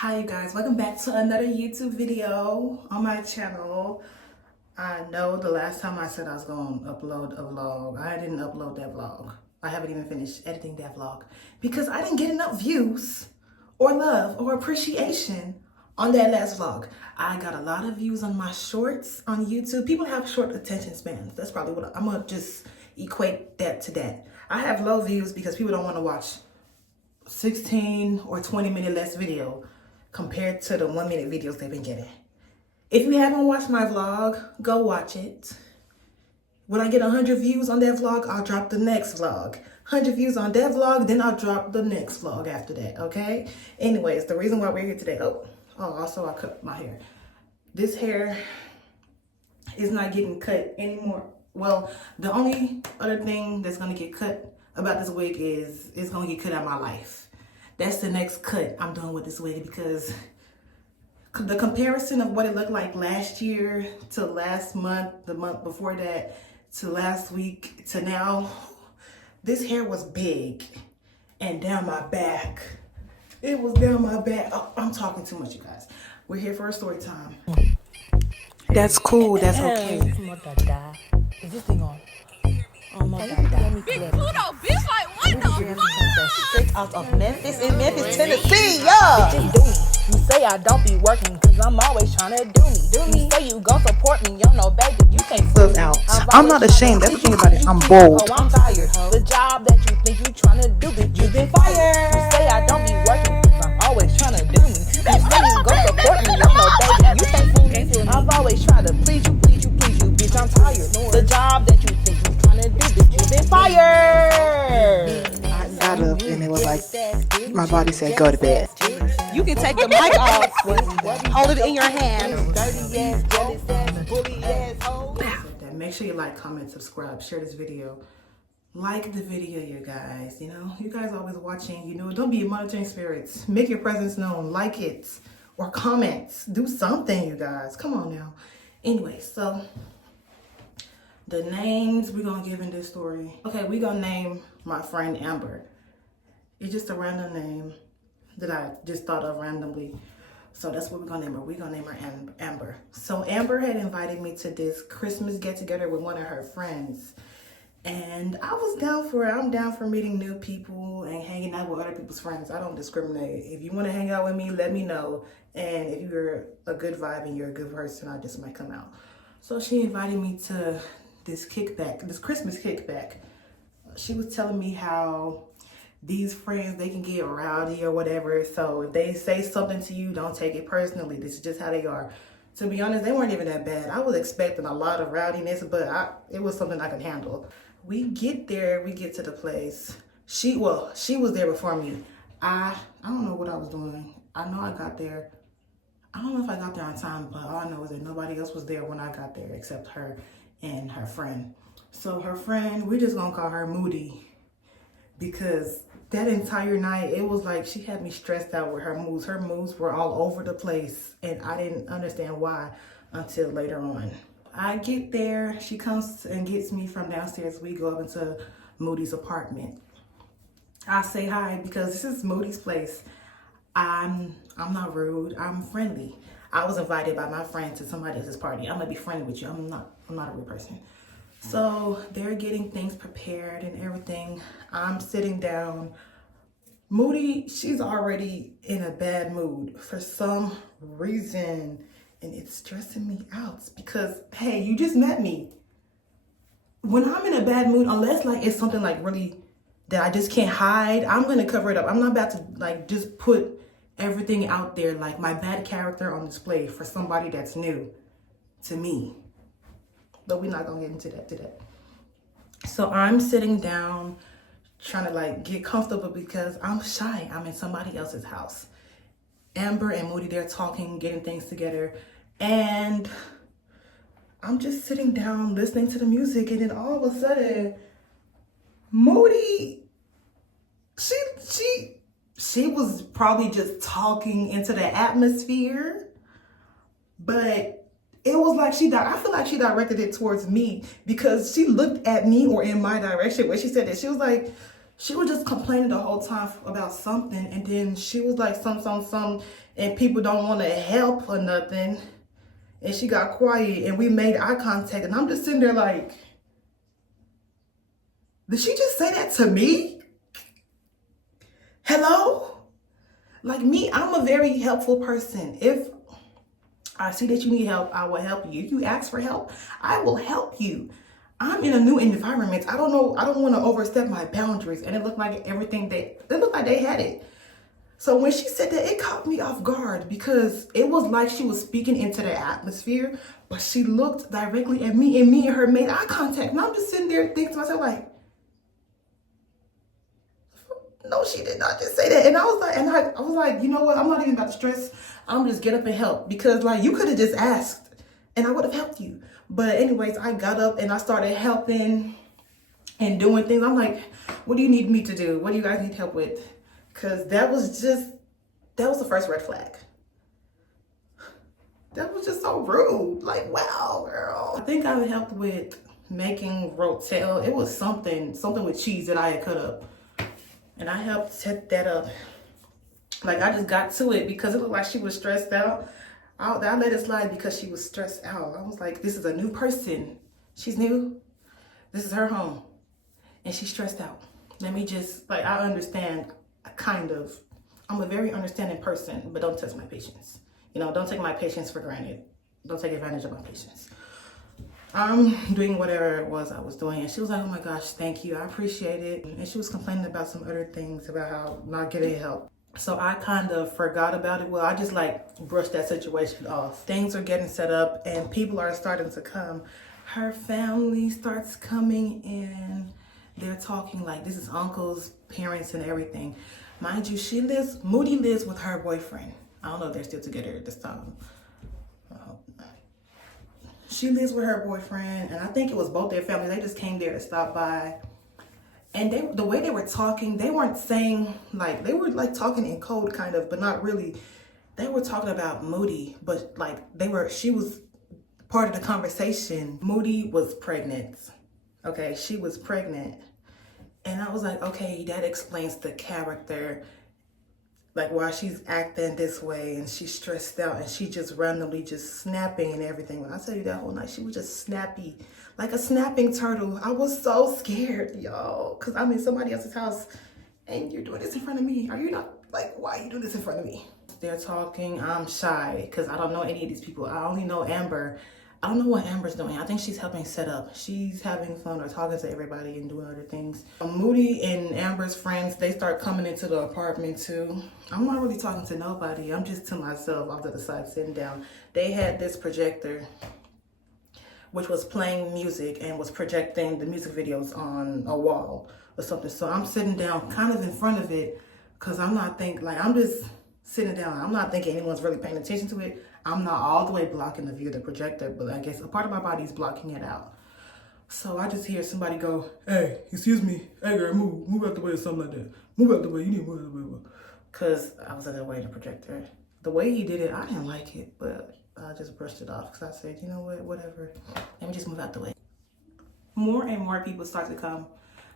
Hi you guys, welcome back to another YouTube video on my channel. I know the last time I said I was going to upload a vlog, I didn't upload that vlog. I haven't even finished editing that vlog because I didn't get enough views or love or appreciation on that last vlog. I got a lot of views on my shorts on YouTube. People have short attention spans. That's probably what I'm going to just equate that to that. I have low views because people don't want to watch 16 or 20 minute less video compared to the 1 minute videos they've been getting. If you haven't watched my vlog, go watch it. When I get 100 views on that vlog, I'll drop the next vlog. 100 views on that vlog, then I'll drop the next vlog after that, okay? Anyways, the reason why we're here today, also I cut my hair. This hair is not getting cut anymore. Well, the only other thing that's gonna get cut about this wig is it's gonna get cut out of my life. That's the next cut I'm doing with this wig, because the comparison of what it looked like last year to last month, the month before that, to last week, to now, this hair was big and down my back. It was down my back. Oh, I'm talking too much, you guys. We're here for a story time. That's cool, that's okay. Omo Dada. Is this thing on? Omo Dada. Big Pluto, bitch, like what the Straight out of Memphis, in Memphis, Tennessee, yeah. Bitches do me. You say I don't be working, cause I'm always trying to do me. You say you gon' support me, yo, no baby, you can't Look out. I'm not ashamed. That's the thing about it. I'm bold. Oh, I'm tired. The job that you think you trying to do, bitch, you been fired. You say I don't be working, cause I'm always trying to do me. You say you gon' support me, yo, no baby, you can't fool me. I've always tried to please you, bitch, I'm tired. The job that you think you trying to do, bitch, you been fired. I got up and it was like, my body said, go to bed. You can take the mic off, hold it in your hand. Make sure you like, comment, subscribe, share this video. Like the video, you guys. You know, you guys always watching. You know, don't be monitoring spirits. Make your presence known. Like it or comment. Do something, you guys. Come on now. Anyway, so the names we're gonna give in this story. Okay, we're gonna name my friend Amber. It's just a random name that I just thought of randomly. So that's what we're gonna name her. We're gonna name her Amber. So Amber had invited me to this Christmas get together with one of her friends. And I was down for it. I'm down for meeting new people and hanging out with other people's friends. I don't discriminate. If you wanna hang out with me, let me know. And if you're a good vibe and you're a good person, I just might come out. So she invited me to this kickback, this Christmas kickback. She was telling me how these friends, they can get rowdy or whatever. So if they say something to you, don't take it personally. This is just how they are. To be honest, they weren't even that bad. I was expecting a lot of rowdiness, but it was something I could handle. We get there, we get to the place. She was there before me. I don't know what I was doing. I know I got there. I don't know if I got there on time, but all I know is that nobody else was there when I got there except her and her friend. So her friend, we're just gonna call her Moody, because that entire night, it was like she had me stressed out with her moves. Her moves were all over the place, and I didn't understand why until later on. I get there, she comes and gets me from downstairs. We go up into Moody's apartment. I say hi because this is Moody's place. I'm not rude, I'm friendly. I was invited by my friend to somebody else's party. I'm gonna be friendly with you. I'm not a rude person. So they're getting things prepared and everything. I'm sitting down. Moody, she's already in a bad mood for some reason. And it's stressing me out because, hey, you just met me. When I'm in a bad mood, unless like it's something like really that I just can't hide, I'm gonna cover it up. I'm not about to like just put everything out there, like my bad character on display for somebody that's new to me. But we're not gonna get into that today. So I'm sitting down trying to like get comfortable because I'm shy. I'm in somebody else's house. Amber and Moody, they're talking, getting things together. And I'm just sitting down listening to the music, and then all of a sudden, Moody, she was probably just talking into the atmosphere, but it was like I feel like she directed it towards me, because she looked at me or in my direction when she said that. She was like, She was just complaining the whole time about something, and then she was like some, and people don't want to help or nothing. And she got quiet, and we made eye contact, and I'm just sitting there like, did she just say that to me? Hello? Like me, I'm a very helpful person. If I see that you need help, I will help you. If you ask for help, I will help you. I'm in a new environment. I don't want to overstep my boundaries. And it looked like they had it. So when she said that, it caught me off guard because it was like she was speaking into the atmosphere, but she looked directly at me, and me and her made eye contact. And I'm just sitting there thinking to myself like, no, she did not just say that. And I was like, you know what? I'm not even about to stress. I'm just get up and help, because like you could have just asked and I would have helped you. But anyways, I got up and I started helping and doing things. I'm like, what do you need me to do? What do you guys need help with? Because that was the first red flag. That was just so rude. Like, wow, girl. I think I helped with making rotel. It was something with cheese that I had cut up. And I helped set that up. Like, I just got to it because it looked like she was stressed out. I let it slide because she was stressed out. I was like, this is a new person. She's new. This is her home. And she's stressed out. Let me just, like, I understand, kind of. I'm a very understanding person, but don't test my patience. You know, don't take my patience for granted. Don't take advantage of my patience. I'm doing whatever it was I was doing, and she was like, oh my gosh, thank you, I appreciate it. And she was complaining about some other things about how not getting help. So I kind of forgot about it. Well, I just like brushed that situation off. Things are getting set up and people are starting to come. Her family starts coming in. They're talking like this is uncles, parents, and everything. Mind you, Moody lives with her boyfriend. I don't know if they're still together at this time. She lives with her boyfriend, and I think it was both their families. They just came there to stop by. And the way they were talking, they weren't saying, like, they were like talking in code kind of, but not really. They were talking about Moody, but like she was part of the conversation. Moody was pregnant. Okay, she was pregnant. And I was like, okay, that explains the character. Like why she's acting this way and she's stressed out and she just randomly just snapping and everything. When I tell you that whole night, she was just snappy, like a snapping turtle. I was so scared, y'all, because I'm in somebody else's house and you're doing this in front of me. Are you not, like, why are you doing this in front of me? They're talking, I'm shy because I don't know any of these people. I only know Amber. I don't know what Amber's doing. I think she's helping set up. She's having fun or talking to everybody and doing other things. Moody and Amber's friends, they start coming into the apartment too. I'm not really talking to nobody. I'm just to myself off to the side sitting down. They had this projector which was playing music and was projecting the music videos on a wall or something. So I'm sitting down kind of in front of it because I'm just sitting down. I'm not thinking anyone's really paying attention to it. I'm not all the way blocking the view of the projector, but I guess a part of my body is blocking it out. So I just hear somebody go, hey, excuse me. Hey girl, move out the way or something like that. Move out the way, you need to move out the way. Cause I was in the way of the projector. The way he did it, I didn't like it, but I just brushed it off because I said, you know what, whatever. Let me just move out the way. More and more people start to come.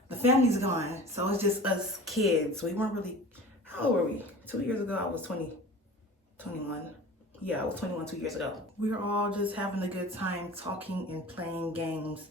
The family's gone, so it's just us kids. We weren't really, how old were we? 2 years ago, I was 21. Yeah, I was 21 2 years ago. We were all just having a good time talking and playing games.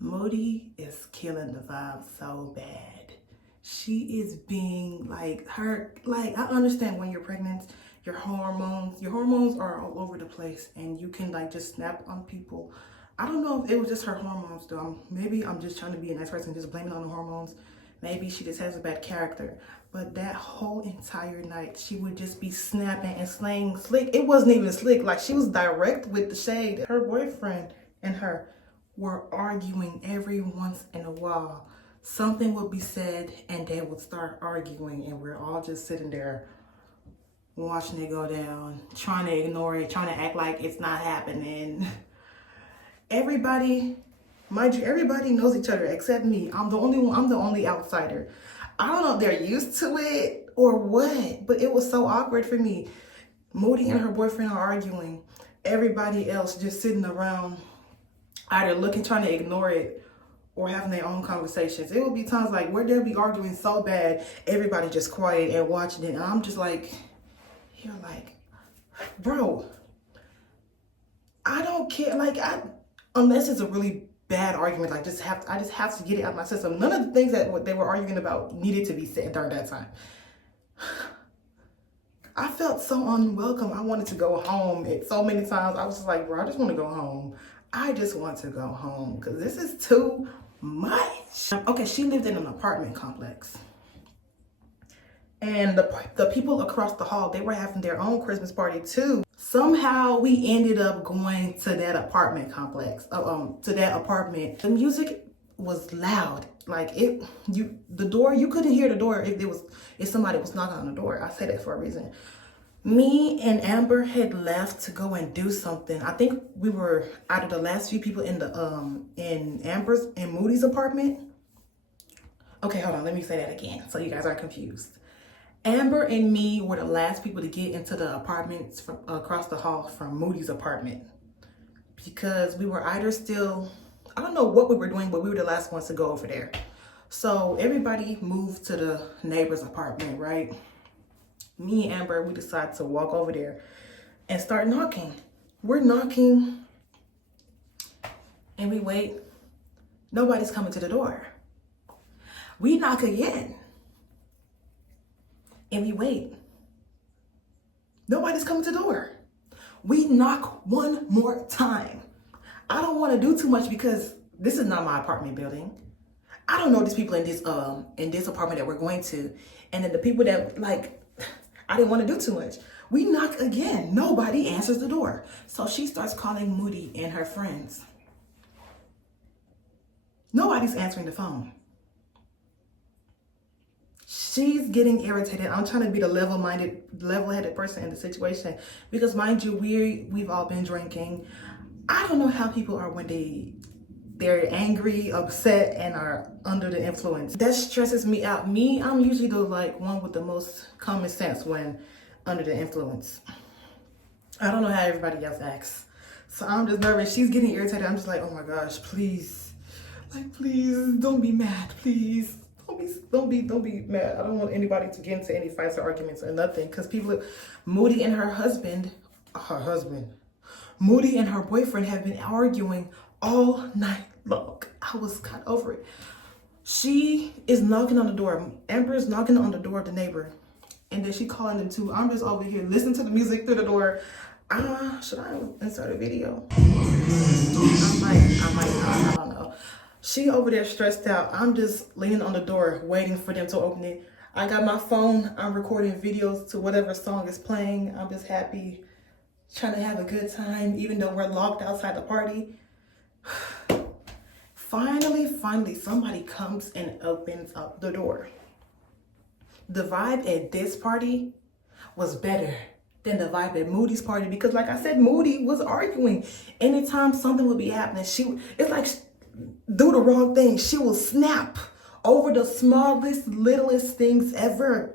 Moody is killing the vibe so bad. She is being like I understand when you're pregnant, your hormones are all over the place and you can like just snap on people. I don't know if it was just her hormones though. Maybe I'm just trying to be a nice person, just blaming on the hormones. Maybe she just has a bad character. But that whole entire night, she would just be snapping and slaying slick. It wasn't even slick. Like, she was direct with the shade. Her boyfriend and her were arguing every once in a while. Something would be said and they would start arguing. And we're all just sitting there watching it go down, trying to ignore it, trying to act like it's not happening. Everybody, mind you, everybody knows each other except me. I'm the only outsider. I don't know if they're used to it or what, but it was so awkward for me. Moody and her boyfriend are arguing. Everybody else just sitting around, either looking, trying to ignore it, or having their own conversations. It will be times like where they'll be arguing so bad, everybody just quiet and watching it. And I'm just like, you're like, bro, I don't care. Like, unless it's a really bad argument, like I just have to get it out of my system. None of the things that what they were arguing about needed to be said during that time. I felt so unwelcome. I wanted to go home. So many times I was just like, bro, I just want to go home. I just want to go home because this is too much. Okay, she lived in an apartment complex. And the people across the hall, they were having their own Christmas party too. Somehow we ended up going to that apartment complex, to that apartment. The music was loud. Like the door, you couldn't hear the door if somebody was knocking on the door. I say that for a reason. Me and Amber had left to go and do something. I think we were out of the last few people in the in Moody's apartment. Okay, hold on, let me say that again so you guys aren't confused. Amber and me were the last people to get into the apartments from across the hall from Moody's apartment, because we were either still, I don't know what we were doing, but we were the last ones to go over there. So everybody moved to the neighbor's apartment, right? Me and Amber, we decided to walk over there and start knocking. We're knocking and we wait. Nobody's coming to the door. We knock again and we wait. Nobody's coming to the door. We knock one more time. I don't want to do too much because this is not my apartment building. I don't know these people in this apartment that we're going to. And then the people that, like, I didn't want to do too much. We knock again. Nobody answers the door. So she starts calling Moody and her friends. Nobody's answering the phone. She's getting irritated. I'm trying to be the level-headed person in the situation because, mind you, we've all been drinking. I don't know how people are when they're angry, upset, and are under the influence. That stresses me out. I'm usually the one with the most common sense when under the influence. I don't know how everybody else acts. So I'm just nervous. She's getting irritated. I'm just like, oh my gosh, please. Please don't be mad, please. Don't be mad. I don't want anybody to get into any fights or arguments or nothing. Because Moody and Moody and her boyfriend have been arguing all night long. I was kind of over it. She is knocking on the door. Amber is knocking on the door of the neighbor. And then she calling them too. I'm just over here listening to the music through the door. Should I insert a video? I don't know. She over there stressed out. I'm just leaning on the door, waiting for them to open it. I got my phone. I'm recording videos to whatever song is playing. I'm just happy, trying to have a good time, even though we're locked outside the party. Finally, somebody comes and opens up the door. The vibe at this party was better than the vibe at Moody's party because, like I said, Moody was arguing. Anytime something would be happening, it's like do the wrong thing, she will snap over the smallest, littlest things ever.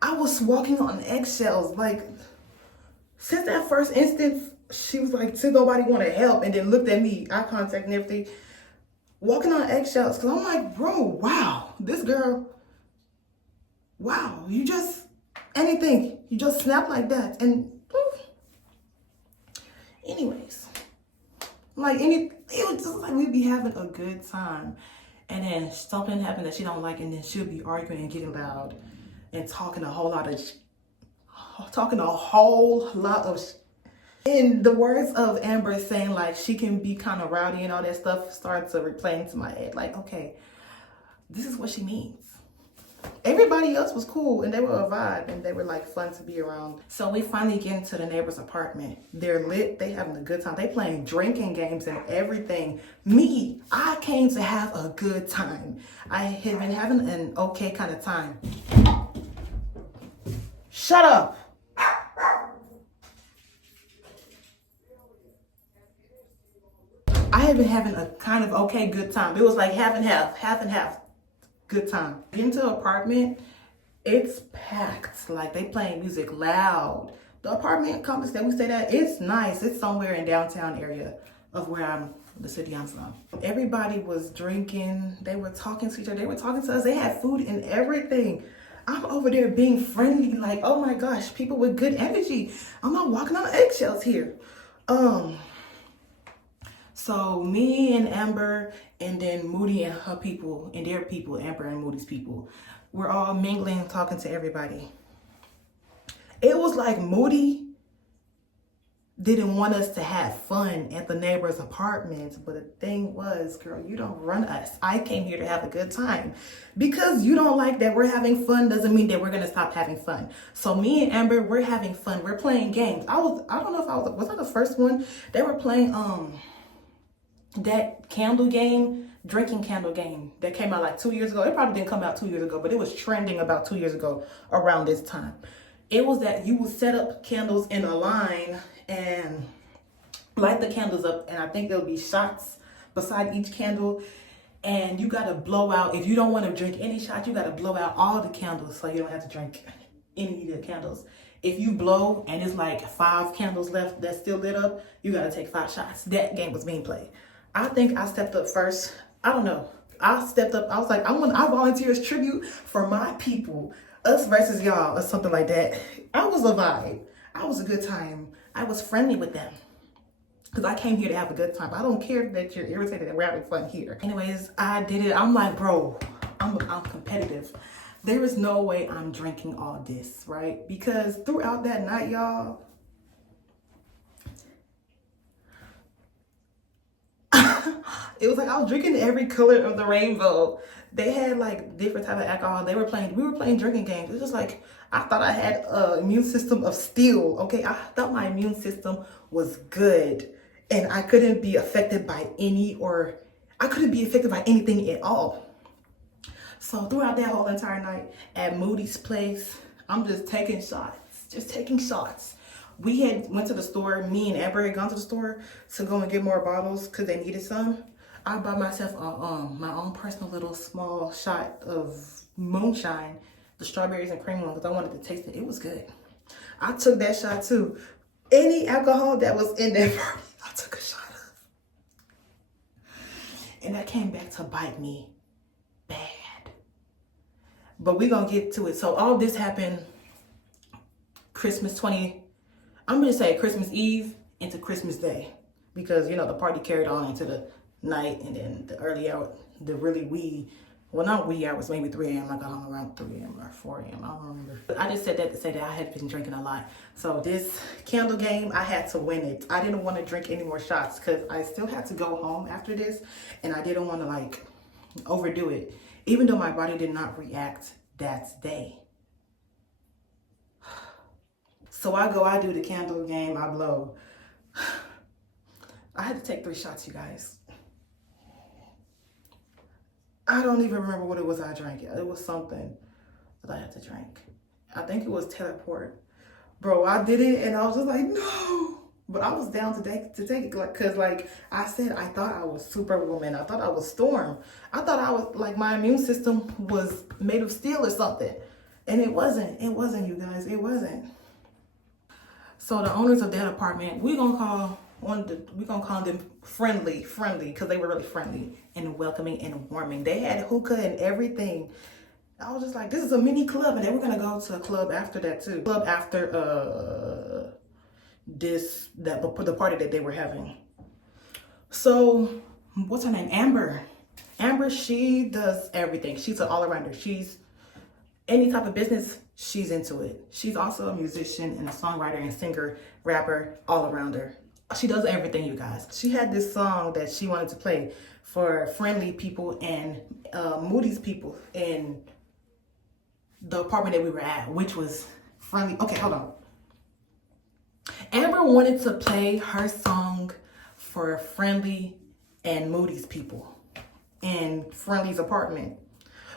I was walking on eggshells. Since that first instance, she was like, since nobody want to help, and then looked at me, eye contact and everything, walking on eggshells. Because I'm like, bro, wow, this girl, wow, you just snap like that. And anyways, it was just like we'd be having a good time. And then something happened that she don't like, and then she'll be arguing and getting loud and talking a whole lot of in the words of Amber saying, she can be kind of rowdy and all that stuff, starting to replay into my head. Okay, this is what she means. Everybody else was cool and they were a vibe and they were fun to be around. So we finally get into the neighbor's apartment. They're lit, they having a good time. They playing drinking games and everything. I came to have a good time. I had been having an okay kind of time. Shut up. I had been having a kind of okay good time. It was half and half. Good time. Get into the apartment, it's packed. They playing music loud. The apartment complex that we stayed at, it's nice. It's somewhere in downtown area of where I'm the city I'm from. Everybody was drinking. They were talking to each other. They were talking to us. They had food and everything. I'm over there being friendly, like, oh my gosh, people with good energy. I'm not walking on eggshells here. So me and Amber, and then Moody and her people, and their people, Amber and Moody's people, we're all mingling, talking to everybody. It was like Moody didn't want us to have fun at the neighbor's apartments, but the thing was, girl, you don't run us. I came here to have a good time. Because you don't like that we're having fun doesn't mean that we're gonna stop having fun. So me and Amber, we're having fun. We're playing games. I don't know if was I the first one? They were playing that candle game, drinking candle game that came out like 2 years ago. It probably didn't come out 2 years ago, but it was trending about 2 years ago around this time. It was that you would set up candles in a line and light the candles up, and I think there'll be shots beside each candle, and you gotta blow out. If you don't want to drink any shots, you gotta blow out all the candles so you don't have to drink any of the candles. If you blow and it's like 5 candles left that's still lit up, you gotta take 5 shots. That game was being played. I think I stepped up first. I don't know. I stepped up. I was like, I volunteer as tribute for my people, us versus y'all, or something like that. I was a vibe. I was a good time. I was friendly with them because I came here to have a good time. I don't care that you're irritated that we're having fun here. Anyways, I did it. I'm like, bro, I'm competitive. There is no way I'm drinking all this, right? Because throughout that night, y'all, it was like I was drinking every color of the rainbow. They had like different type of alcohol. We were playing drinking games. It was just like, I thought I had an immune system of steel, okay? I thought my immune system was good and I couldn't be affected by anything at all. So throughout that whole entire night at Moody's place, I'm just taking shots. We had went to the store. Me and Amber had gone to the store to go and get more bottles because they needed some. I bought myself my own personal little small shot of moonshine, the strawberries and cream one, because I wanted to taste it. It was good. I took that shot too. Any alcohol that was in that party, I took a shot of. And that came back to bite me bad. But we're going to get to it. So all this happened Christmas Eve into Christmas Day. Because, you know, the party carried on into the night, and then the early hour, not wee hours, maybe 3 a.m. I got home around 3 a.m. or 4 a.m. I don't remember. But I just said that to say that I had been drinking a lot. So this candle game, I had to win it. I didn't want to drink any more shots because I still had to go home after this, and I didn't want to like overdo it, even though my body did not react that day. So I do the candle game, I blow. I had to take 3 shots, you guys. I don't even remember what it was I drank. It was something that I had to drink. I think it was Teleport. Bro, I did it and I was just like, no. But I was down to take it because like I said, I thought I was Superwoman. I thought I was Storm. I thought I was like my immune system was made of steel or something. And it wasn't. It wasn't, you guys. It wasn't. So the owners of that apartment, we're gonna call them friendly, because they were really friendly and welcoming and warming. They had hookah and everything. I was just like, this is a mini club, and then we're gonna go to a club after that too. Club after the party that they were having. So what's her name? Amber. Amber, she does everything. She's an all-arounder. She's any type of business, she's into it. She's also a musician and a songwriter and singer, rapper, all-arounder. She does everything, you guys. She had this song that she wanted to play for friendly people and Moody's people in the apartment that we were at, which was friendly. Okay, hold on. Amber wanted to play her song for friendly and Moody's people in Friendly's apartment.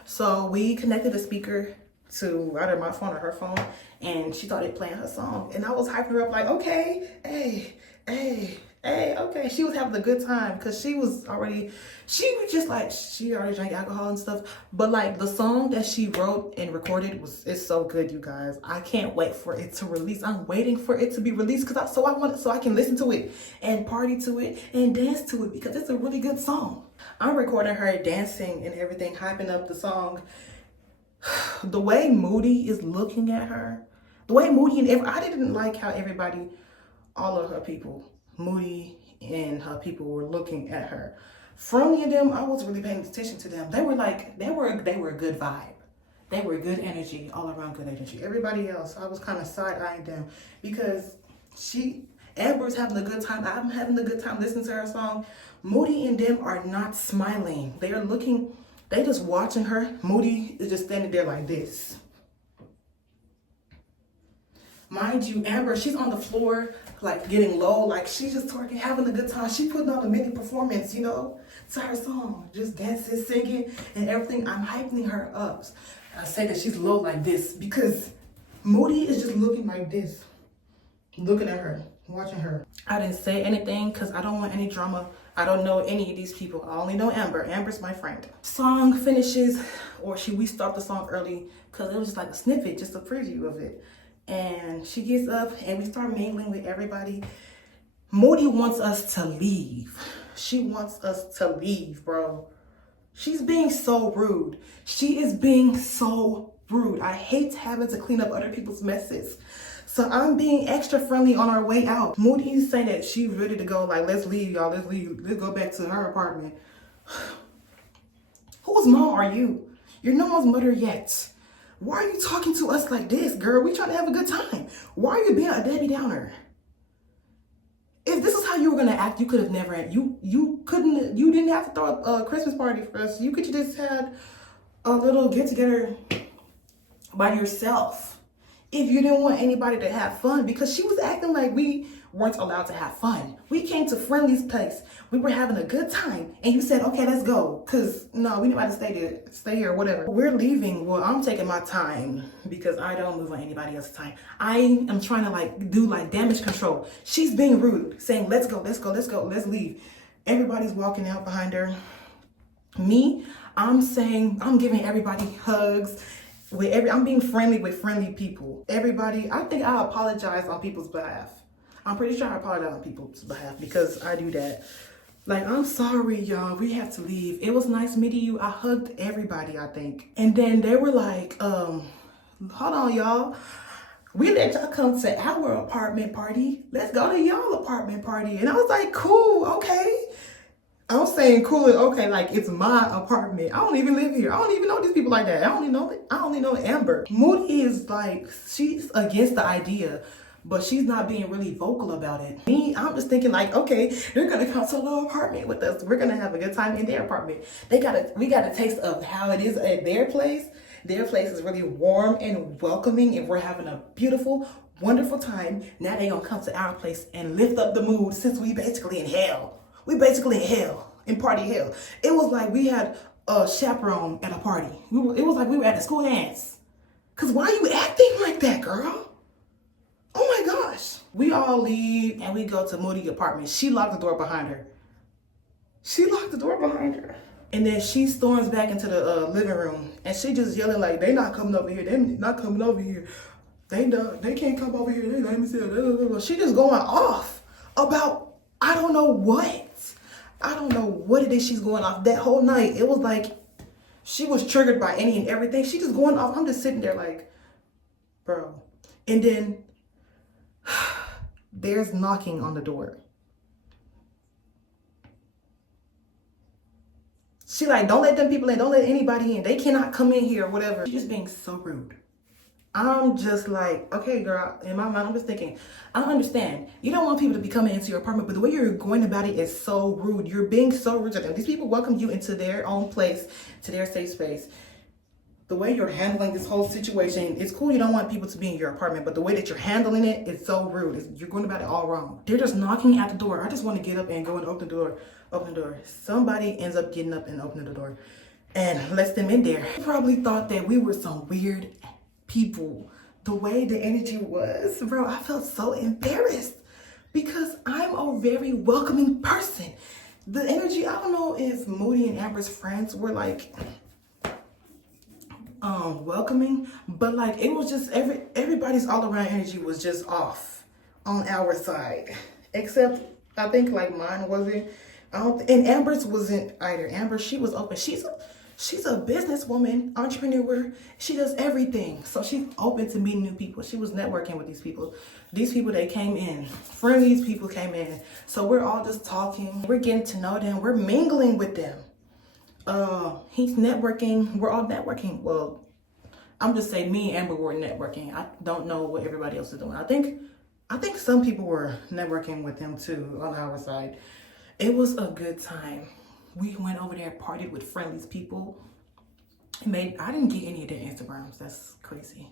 So we connected the speaker to either my phone or her phone, and she started playing her song. And I was hyping her up like, okay, hey, Hey, okay, she was having a good time because she was just like, she already drank alcohol and stuff. But like the song that she wrote and recorded it's so good, you guys. I can't wait for it to release. I'm waiting for it to be released because so I can listen to it and party to it and dance to it because it's a really good song. I'm recording her dancing and everything, hyping up the song. The way Moody is looking at her, the way Moody and I didn't like how everybody, all of her people, Moody and her people were looking at her. From and them, I was really paying attention to them. They were a good vibe. They were good energy, all around good energy. Everybody else, I was kind of side-eyeing them because Amber's having a good time. I'm having a good time listening to her song. Moody and them are not smiling. They just watching her. Moody is just standing there like this. Mind you, Amber, she's on the floor, like getting low, like she's just twerking, having a good time. She putting on a mini performance, you know, to her song, just dancing, singing, and everything. I'm hyping her up. I say that she's low like this because Moody is just looking like this, looking at her, watching her. I didn't say anything because I don't want any drama. I don't know any of these people. I only know Amber. Amber's my friend. Song finishes, or we start the song early because it was just like a snippet, just a preview of it. And she gets up and we start mingling with everybody. Moody wants us to leave. She wants us to leave, bro. She's being so rude. She is being so rude. I hate having to clean up other people's messes. So I'm being extra friendly on our way out. Moody is saying that she's ready to go. Like, let's leave, y'all. Let's leave. Let's go back to her apartment. Whose mom are you? You're no one's mother yet. Why are you talking to us like this, girl? We trying to have a good time. Why are you being a Debbie Downer? If this is how you were gonna act, you could have never. You didn't have to throw a Christmas party for us. You could just had a little get together by yourself. If you didn't want anybody to have fun, because she was acting like we weren't allowed to have fun. We came to Friendly's place. We were having a good time. And you said, okay, let's go. Because, no, we didn't have to stay here or whatever. We're leaving. Well, I'm taking my time because I don't move on anybody else's time. I am trying to do damage control. She's being rude, saying, let's go, let's go, let's go, let's leave. Everybody's walking out behind her. Me, I'm giving everybody hugs. I'm being friendly with friendly people. Everybody, I think I apologize on people's behalf. I'm pretty sure I apologize on people's behalf because I do that. I'm sorry, y'all. We have to leave. It was nice meeting you. I hugged everybody, I think. And then they were like, hold on, y'all. We let y'all come to our apartment party. Let's go to y'all apartment party. And I was like, cool, okay. I'm saying cool and okay, it's my apartment. I don't even live here. I don't even know these people like that. I only know Amber. Moody is she's against the idea, but she's not being really vocal about it. Me, I'm just thinking okay, they're gonna come to a little apartment with us. We're gonna have a good time in their apartment. We got a taste of how it is at their place. Their place is really warm and welcoming, and we're having a beautiful, wonderful time. Now they gonna come to our place and lift up the mood since we basically in hell. We basically in hell, in party hell. It was like we had a chaperone at a party. It was like we were at a school dance. Cause why are you acting like that, girl? Oh my gosh. We all leave and we go to Moody's apartment. She locked the door behind her. And then she storms back into the living room and she just yelling they not coming over here. They not coming over here. They can't come over here. They let me see. She just going off about I don't know what. I don't know what it is she's going off that whole night. It was she was triggered by any and everything. She just going off. I'm just sitting there bro. And then there's knocking on the door. She don't let them people in. Don't let anybody in. They cannot come in here or whatever. She's just being so rude. I'm just okay, girl. In my mind, I'm just thinking, I don't understand. You don't want people to be coming into your apartment, but the way you're going about it is so rude. You're being so rude to them. These people welcome you into their own place, to their safe space. The way you're handling this whole situation, it's cool. You don't want people to be in your apartment, but the way that you're handling it is so rude. You're going about it all wrong. They're just knocking at the door. I just want to get up and go and open the door. Open the door. Somebody ends up getting up and opening the door and lets them in there. They probably thought that we were some weird people. The way the energy was, bro, I felt so embarrassed because I'm a very welcoming person. The energy, I don't know if Moody and Amber's friends were like welcoming, but like it was just everybody's all around energy was just off on our side, except I think like mine wasn't. I don't, and Amber's wasn't either. Amber, she was open. She's a businesswoman, entrepreneur. She does everything, so she's open to meeting new people. She was networking with these people. These people, they came in. Friendly people came in, so we're all just talking. We're getting to know them. We're mingling with them. He's networking. We're all networking. Well, I'm just saying, me and Amber were networking. I don't know what everybody else is doing. I think some people were networking with him too on our side. It was a good time. We went over there, partied with Friendly's people. I didn't get any of their Instagrams. That's crazy.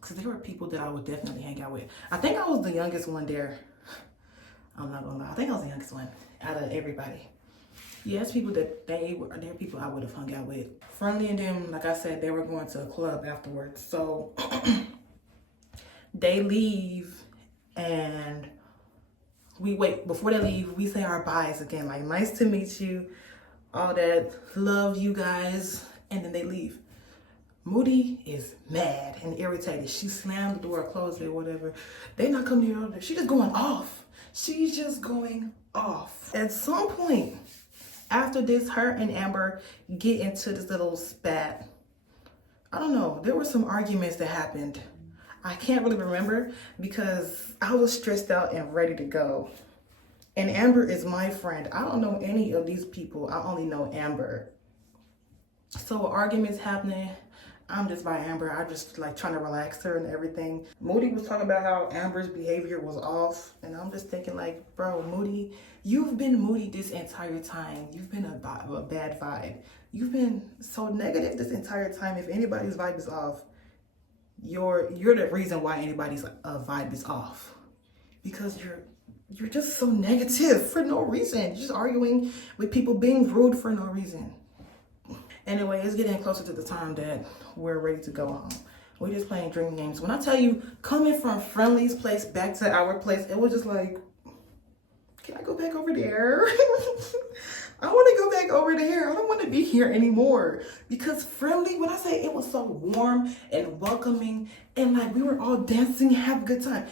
Because there were people that I would definitely hang out with. I think I was the youngest one there. I'm not gonna lie. I think I was the youngest one out of everybody. Yes, people that they're people I would have hung out with. Friendly and them, like I said, they were going to a club afterwards. So they leave and we wait. Before they leave, we say our byes again. Like, nice to meet you. All that. Love you guys. And then they leave. Moody is mad and irritated. She slammed the door, closed it, whatever. They not coming here. She's just going off. She's just going off. At some point, after this, her and Amber get into this little spat. I don't know. There were some arguments that happened. I can't really remember because I was stressed out and ready to go. And Amber is my friend. I don't know any of these people. I only know Amber. So arguments happening. I'm just by Amber. I just like trying to relax her and everything. Moody was talking about how Amber's behavior was off. And I'm just thinking like, bro, Moody, you've been moody this entire time. You've been a bad vibe. You've been so negative this entire time. If anybody's vibe is off, you're the reason why anybody's vibe is off. Because you're just so negative for no reason. You're just arguing with people, being rude for no reason. Anyway, it's getting closer to the time that we're ready to go home. We're just playing drinking games. When I tell you, coming from Friendly's place back to our place, it was just like, can I go back over there? I want to go back over there. I don't want to be here anymore. Because Friendly, when I say it was so warm and welcoming, and like we were all dancing, have a good time.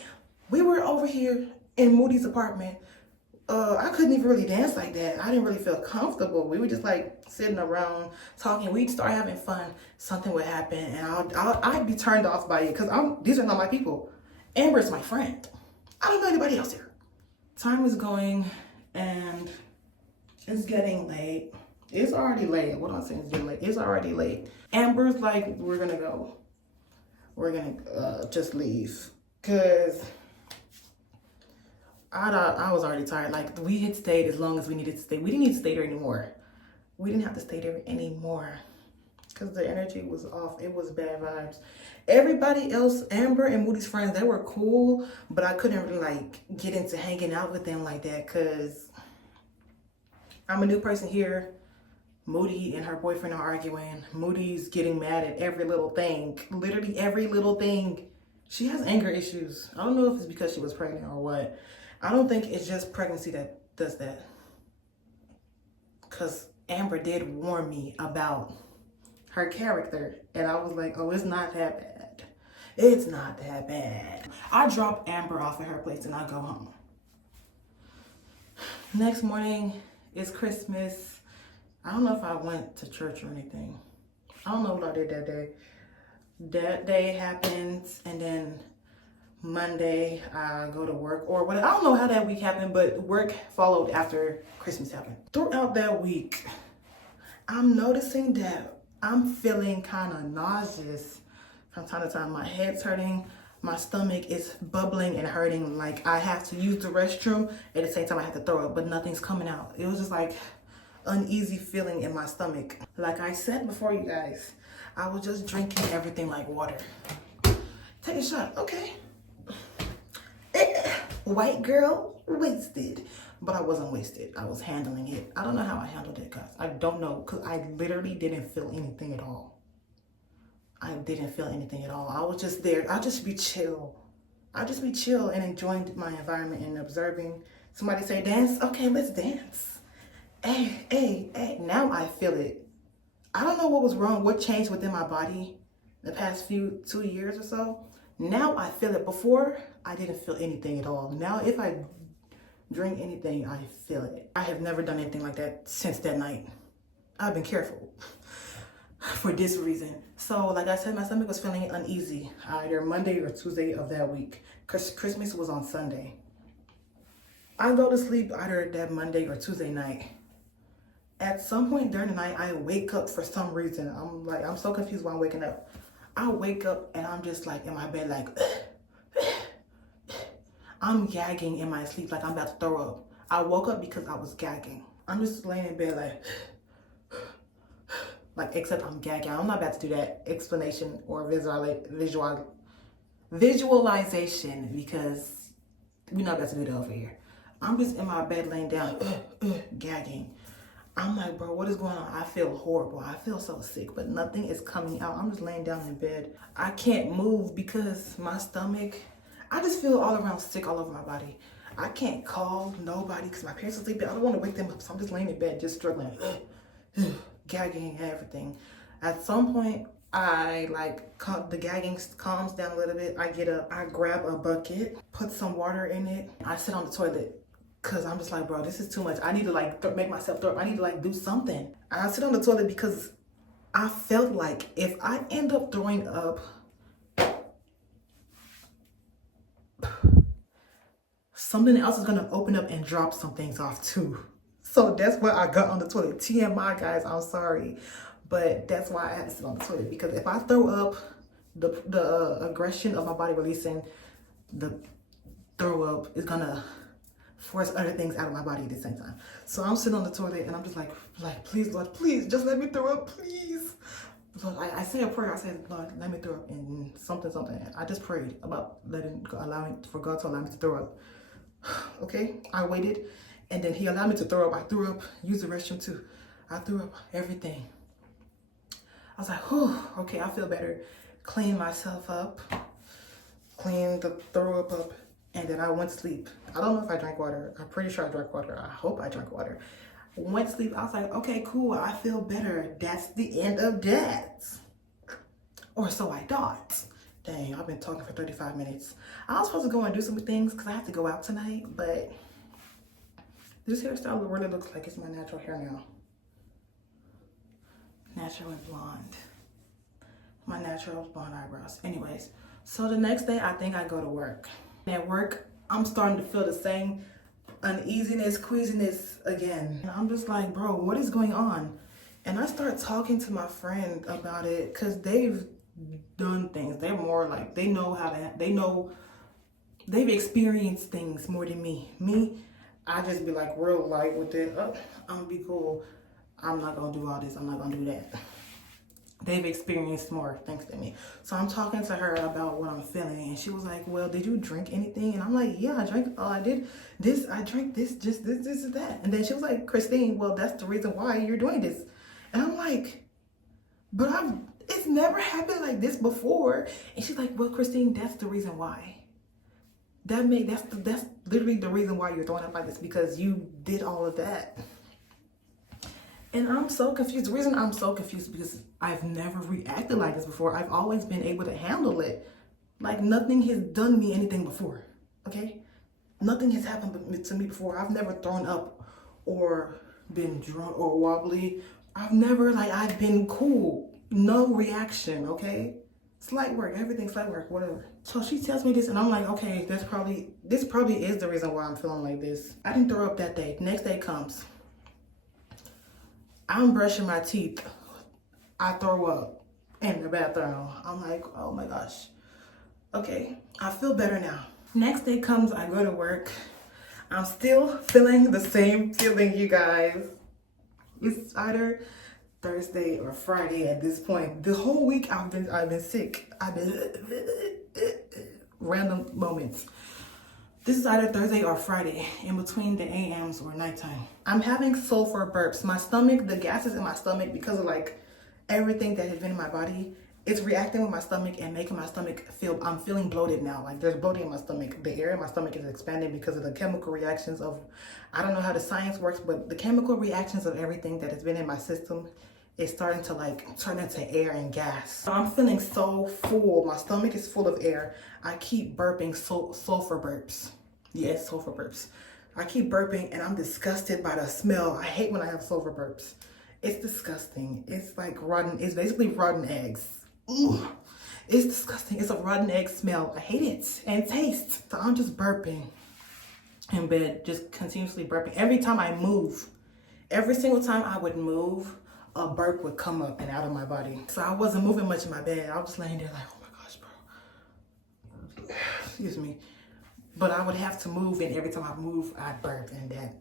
We were over here in Moody's apartment. I couldn't even really dance like that. I didn't really feel comfortable. We were just like sitting around talking. We'd start having fun. Something would happen, and I'd be turned off by it because these are not my people. Amber's my friend. I don't know anybody else here. Time is going, and it's getting late. It's already late. What am I saying? It's getting late. It's already late. Amber's like, we're gonna go. We're gonna just leave, cause I was already tired. Like, we had stayed as long as we needed to stay. We didn't need to stay there anymore. We didn't have to stay there anymore because the energy was off. It was bad vibes. Everybody else, Amber and Moody's friends, they were cool, but I couldn't really like get into hanging out with them like that because I'm a new person here. Moody and her boyfriend are arguing. Moody's getting mad at every little thing. Literally every little thing. She has anger issues. I don't know if it's because she was pregnant or what. I don't think it's just pregnancy that does that. Because Amber did warn me about her character. And I was like, oh, it's not that bad. It's not that bad. I drop Amber off at her place and I go home. Next morning, it's Christmas. I don't know if I went to church or anything. I don't know what I did that day. That day happens, and then Monday I go to work or what. I don't know how that week happened, but work followed after Christmas happened. Throughout that week, I'm noticing that I'm feeling kind of nauseous from time to time. My head's hurting, my stomach is bubbling and hurting. Like I have to use the restroom at the same time I have to throw up, but nothing's coming out. It was just like uneasy feeling in my stomach. Like I said before, you guys, I was just drinking everything like water. Take a shot, okay. White girl, wasted. But I wasn't wasted. I was handling it. I don't know how I handled it, guys. I don't know, because I literally didn't feel anything at all. I didn't feel anything at all. I was just there. I'll just be chill. I'll just be chill and enjoying my environment and observing. Somebody say dance, okay, let's dance. Hey, now I feel it. I don't know what was wrong, what changed within my body the past 2 years or so. Now I feel it. Before, I didn't feel anything at all. Now if I drink anything, I feel it. I have never done anything like that since that night. I've been careful for this reason. So like I said, my stomach was feeling uneasy either Monday or Tuesday of that week because Christmas was on Sunday. I go to sleep either that Monday or Tuesday night. At some point during the night, I wake up for some reason. I'm so confused why I'm waking up. I wake up and I'm just like in my bed, like, I'm gagging in my sleep, like I'm about to throw up. I woke up because I was gagging. I'm just laying in bed like except I'm gagging. I'm not about to do that explanation or visualization because we're not about to do that over here. I'm just in my bed laying down, gagging. I'm like, bro, what is going on? I feel horrible. I feel so sick, but nothing is coming out. I'm just laying down in bed. I can't move because my stomach, I just feel all around sick all over my body. I can't call nobody because my parents are sleeping. I don't want to wake them up, so I'm just laying in bed, just struggling, gagging and everything. At some point, the gagging calms down a little bit. I get up, I grab a bucket, put some water in it. I sit on the toilet. Cause I'm just like, bro, this is too much. I need to make myself throw up. I need to do something. I sit on the toilet because I felt like if I end up throwing up, something else is gonna open up and drop some things off too. So that's why I got on the toilet. TMI, guys, I'm sorry. But that's why I had to sit on the toilet, because if I throw up, the aggression of my body releasing the throw up is gonna force other things out of my body at the same time. So I'm sitting on the toilet and I'm just like, please, Lord, please, just let me throw up, please. So I say a prayer. I said, Lord, let me throw up, and something. I just prayed about allowing for God to allow me to throw up. Okay, I waited, and then He allowed me to throw up. I threw up, used the restroom too. I threw up everything. I was like, whew, okay, I feel better. Clean myself up, clean the throw up. And then I went to sleep. I don't know if I drank water. I'm pretty sure I drank water. I hope I drank water. Went to sleep. I was like, okay, cool. I feel better. That's the end of that. Or so I thought. Dang, I've been talking for 35 minutes. I was supposed to go and do some things because I have to go out tonight. But this hairstyle really looks like it's my natural hair now. Natural and blonde. My natural blonde eyebrows. Anyways, so the next day I think I go to work. At work, I'm starting to feel the same uneasiness, queasiness again. And I'm just like, bro, what is going on? And I start talking to my friend about it because they've done things. They're more like, they've experienced things more than me. Me, I just be like real light with it. I'm gonna be cool. I'm not gonna do all this. I'm not gonna do that. They've experienced more thanks to me. So I'm talking to her about what I'm feeling, and she was like, well, did you drink anything? And I'm like, yeah, I drank, I did this, I drank this, just this and that. And then she was like, Christine, well, that's the reason why you're doing this. And I'm like, but it's never happened like this before. And she's like, well, Christine, that's the reason why. That's literally the reason why you're throwing up like this, because you did all of that. And I'm so confused. The reason I'm so confused is because I've never reacted like this before. I've always been able to handle it. Like nothing has done me anything before, okay? Nothing has happened to me before. I've never thrown up or been drunk or wobbly. I've been cool. No reaction, okay? Slight work, everything slight work, whatever. So she tells me this and I'm like, okay, this probably is the reason why I'm feeling like this. I didn't throw up that day. Next day comes. I'm brushing my teeth. I throw up in the bathroom. I'm like, oh my gosh. Okay, I feel better now. Next day comes, I go to work. I'm still feeling the same feeling, you guys. It's either Thursday or Friday at this point. The whole week I've been sick. I've been random moments. This is either Thursday or Friday, in between the AMs or nighttime. I'm having sulfur burps. My stomach, the gases in my stomach, because of like everything that has been in my body, it's reacting with my stomach and making my stomach feel, I'm feeling bloated now. Like there's bloating in my stomach. The air in my stomach is expanding because of the chemical reactions of, I don't know how the science works, but the chemical reactions of everything that has been in my system is starting to like turn into air and gas. So I'm feeling so full. My stomach is full of air. I keep burping sulfur burps. Yes, sulfur burps. I keep burping and I'm disgusted by the smell. I hate when I have sulfur burps. It's disgusting. It's like rotten, it's basically rotten eggs. Ooh, it's disgusting. It's a rotten egg smell. I hate it. And taste. So I'm just burping in bed, just continuously burping. Every time I move, every single time I would move, a burp would come up and out of my body. So I wasn't moving much in my bed. I was just laying there like, oh my gosh, bro. Excuse me. But I would have to move, and every time I move, I'd burp, and that,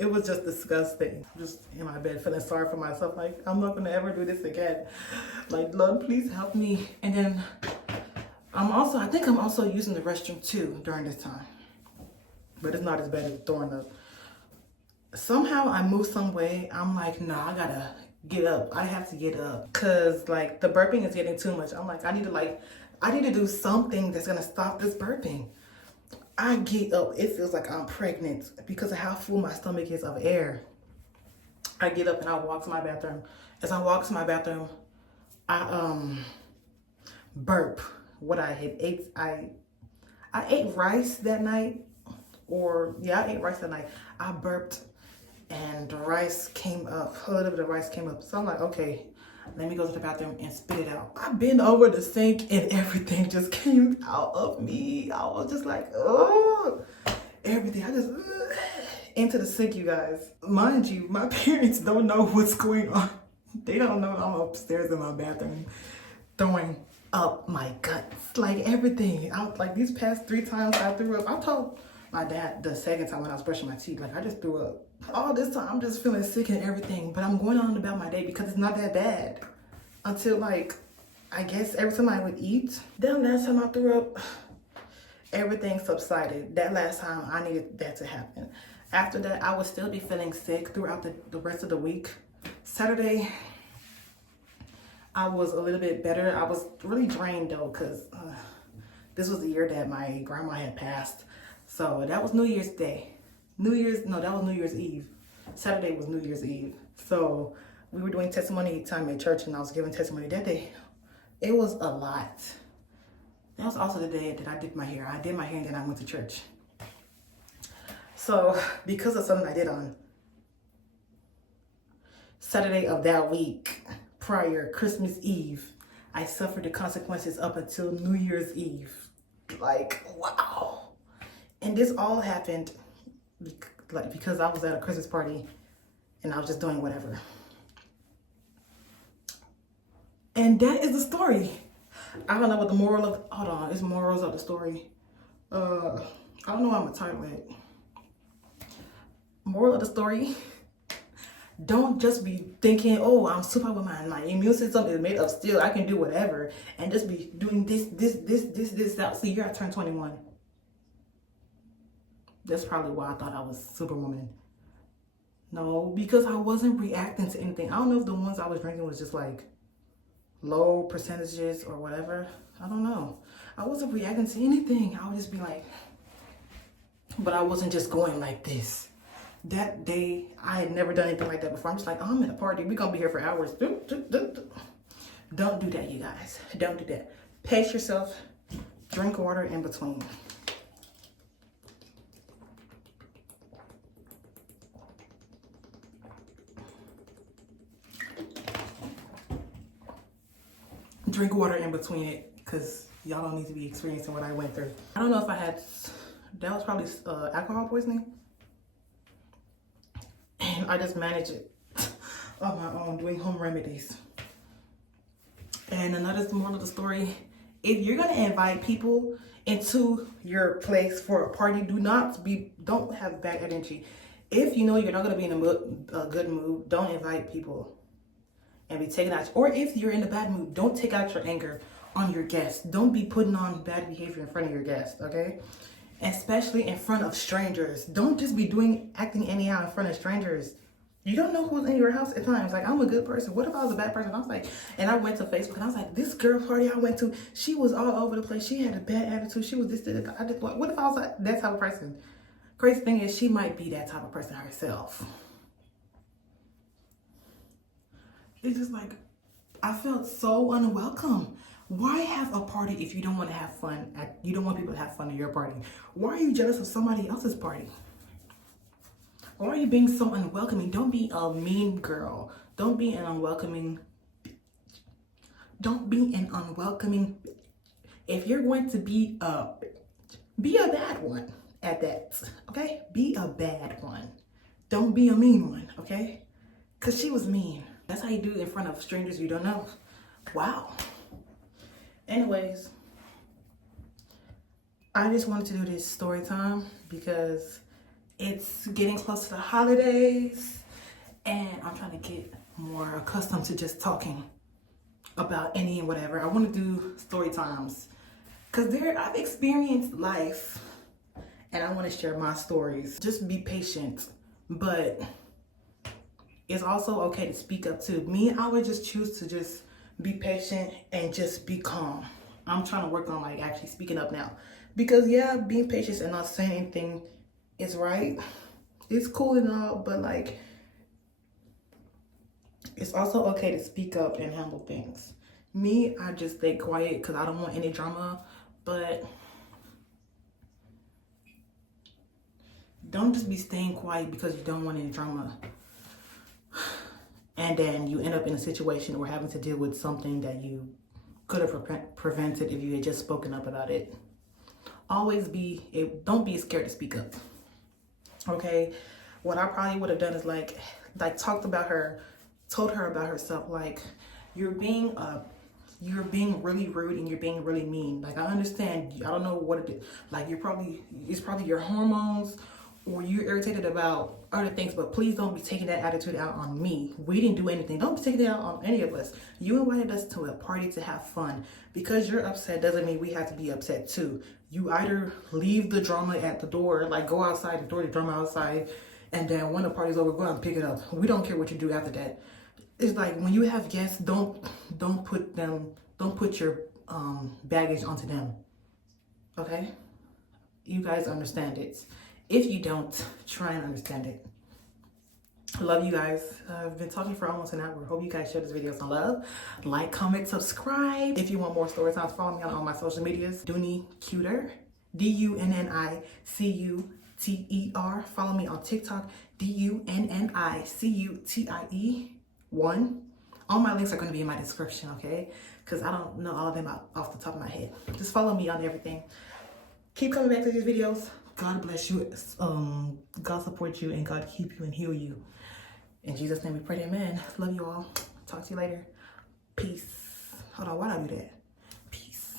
it was just disgusting. Just in my bed, feeling sorry for myself, like, I'm not gonna ever do this again. Like, Lord, please help me. And then I think I'm also using the restroom too during this time. But it's not as bad as throwing up. Somehow I move some way, I'm like, nah, I gotta get up. I have to get up. Cause like the burping is getting too much. I'm like, I need to do something that's gonna stop this burping. I get up, it feels like I'm pregnant because of how full my stomach is of air. I get up and I walk to my bathroom. As I walk to my bathroom, I burp. What I had ate, I ate rice that night, I ate rice that night. I burped and the rice came up, a little bit of rice came up. So I'm like, okay, let me go to the bathroom and spit it out. I bent over the sink and everything just came out of me. I was just like, oh, everything. I just into the sink, you guys. Mind you, my parents don't know what's going on. They don't know I'm upstairs in my bathroom throwing up my guts, like everything. I was like, these past 3 times I threw up. I told my dad the second time when I was brushing my teeth, like I just threw up. All this time I'm just feeling sick and everything, but I'm going on about my day because it's not that bad. Until like, I guess every time I would eat, that last time I threw up, everything subsided. That last time I needed that to happen. After that, I would still be feeling sick throughout the rest of the week. Saturday, I was a little bit better. I was really drained though, because this was the year that my grandma had passed. So that was New Year's Day. That was New Year's Eve. Saturday was New Year's Eve. So we were doing testimony time at church and I was giving testimony that day. It was a lot. That was also the day that I did my hair. I did my hair and then I went to church. So because of something I did on Saturday of that week, prior Christmas Eve, I suffered the consequences up until New Year's Eve. Like, wow. And this all happened because I was at a Christmas party and I was just doing whatever. And that is the story. I don't know what the moral of, hold on, it's morals of the story. I don't know why I'm gonna title it. Moral of the story, don't just be thinking, oh, I'm super with my immune system is made of steel, I can do whatever, and just be doing this, that. See, here I turned 21. That's probably why I thought I was Superwoman. No, because I wasn't reacting to anything. I don't know if the ones I was drinking was just like low percentages or whatever. I don't know. I wasn't reacting to anything. I would just be like, but I wasn't just going like this. That day, I had never done anything like that before. I'm just like, oh, I'm at a party. We're going to be here for hours. Don't do that, you guys. Don't do that. Pace yourself. Drink water in between. Drink water in between it, because y'all don't need to be experiencing what I went through. I don't know if I had, that was probably alcohol poisoning. And I just managed it on my own, doing home remedies. And another moral of the story, if you're gonna invite people into your place for a party, don't have bad energy. If you know you're not gonna be in a good mood, don't invite people and be taking out. Or if you're in a bad mood, don't take out your anger on your guests. Don't be putting on bad behavior in front of your guests, okay? Especially in front of strangers. Don't just be acting anyhow in front of strangers. You don't know who's in your house at times. Like, I'm a good person. What if I was a bad person? I was like, and I went to Facebook and I was like, this girl party I went to, she was all over the place. She had a bad attitude. She was this. I just, what if I was like that type of person? Crazy thing is, she might be that type of person herself. It's just like, I felt so unwelcome. Why have a party if you don't want to have fun? You don't want people to have fun at your party. Why are you jealous of somebody else's party? Why are you being so unwelcoming? Don't be a mean girl. Don't be an unwelcoming. Don't be an unwelcoming. If you're going to be a bad one at that, okay? Be a bad one. Don't be a mean one, okay? Because she was mean. That's how you do it in front of strangers you don't know. Wow. Anyways, I just wanted to do this story time because it's getting close to the holidays and I'm trying to get more accustomed to just talking about any and whatever. I want to do story times because I've experienced life and I want to share my stories. Just be patient, but it's also okay to speak up too. Me, I would just choose to just be patient and just be calm. I'm trying to work on like actually speaking up now because yeah, being patient and not saying anything is right. It's cool and all, but like it's also okay to speak up and handle things. Me, I just stay quiet because I don't want any drama, but don't just be staying quiet because you don't want any drama. And then you end up in a situation or having to deal with something that you could have prevented if you had just spoken up about it. Always don't be scared to speak up. Okay? What I probably would have done is like talked about her, told her about herself, like, you're being really rude and you're being really mean. Like, I understand, I don't know what it is. Like, it's probably your hormones or you're irritated about other things, but please don't be taking that attitude out on me. We didn't do anything. Don't be taking it out on any of us. You invited us to a party to have fun. Because you're upset doesn't mean we have to be upset too. You either leave the drama at the door, like go outside and throw the drama outside, and then when the party's over, go out and pick it up. We don't care what you do after that. It's like when you have guests, don't put your baggage onto them. Okay? You guys understand it. If you don't, try and understand it. Love you guys. I've been talking for almost an hour. Hope you guys share this video some love. Like, comment, subscribe. If you want more story times, follow me on all my social medias. Dunni Cuter. DUNNICUTER. Follow me on TikTok. DUNNICUTIE1. All my links are going to be in my description, okay? Because I don't know all of them off the top of my head. Just follow me on everything. Keep coming back to these videos. God bless you. God support you and God keep you and heal you. In Jesus' name we pray, amen. Love you all. Talk to you later. Peace. Hold on, why did I do that? Peace.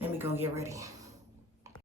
Let me go get ready.